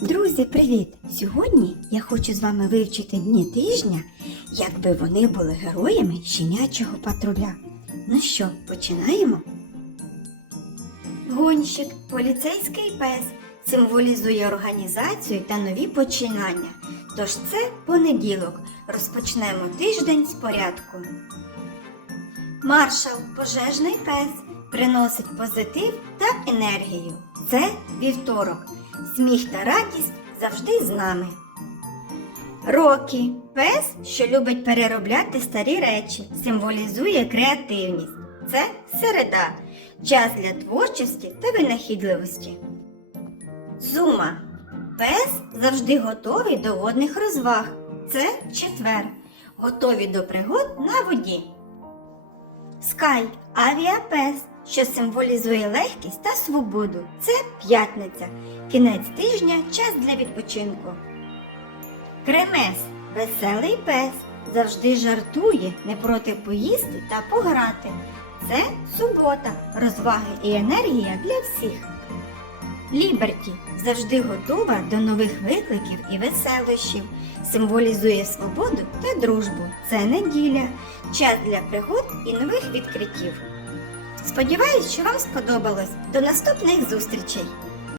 Друзі, привіт! Сьогодні я хочу з вами вивчити дні тижня, якби вони були героями щенячого патруля. Ну що, починаємо? Гонщик, поліцейський пес, символізує організацію та нові починання. Тож це понеділок. Розпочнемо тиждень з порядку. Маршал, пожежний пес, приносить позитив та енергію. Це вівторок. Сміх та радість завжди з нами. Рокі пес, що любить переробляти старі речі, символізує креативність. Це середа, час для творчості та винахідливості. Зума. Пес завжди готовий до водних розваг. Це четвер. Готові до пригод на воді. Скай авіапес, що символізує легкість та свободу. Це п'ятниця. Кінець тижня час для відпочинку. Кремес веселий пес. Завжди жартує, не проти поїсти та пограти. Це субота, розваги і енергія для всіх. Ліберті завжди готова до нових викликів і веселощів, символізує свободу та дружбу. Це неділя, час для пригод і нових відкриттів. Сподіваюсь, що вам сподобалось. До наступних зустрічей!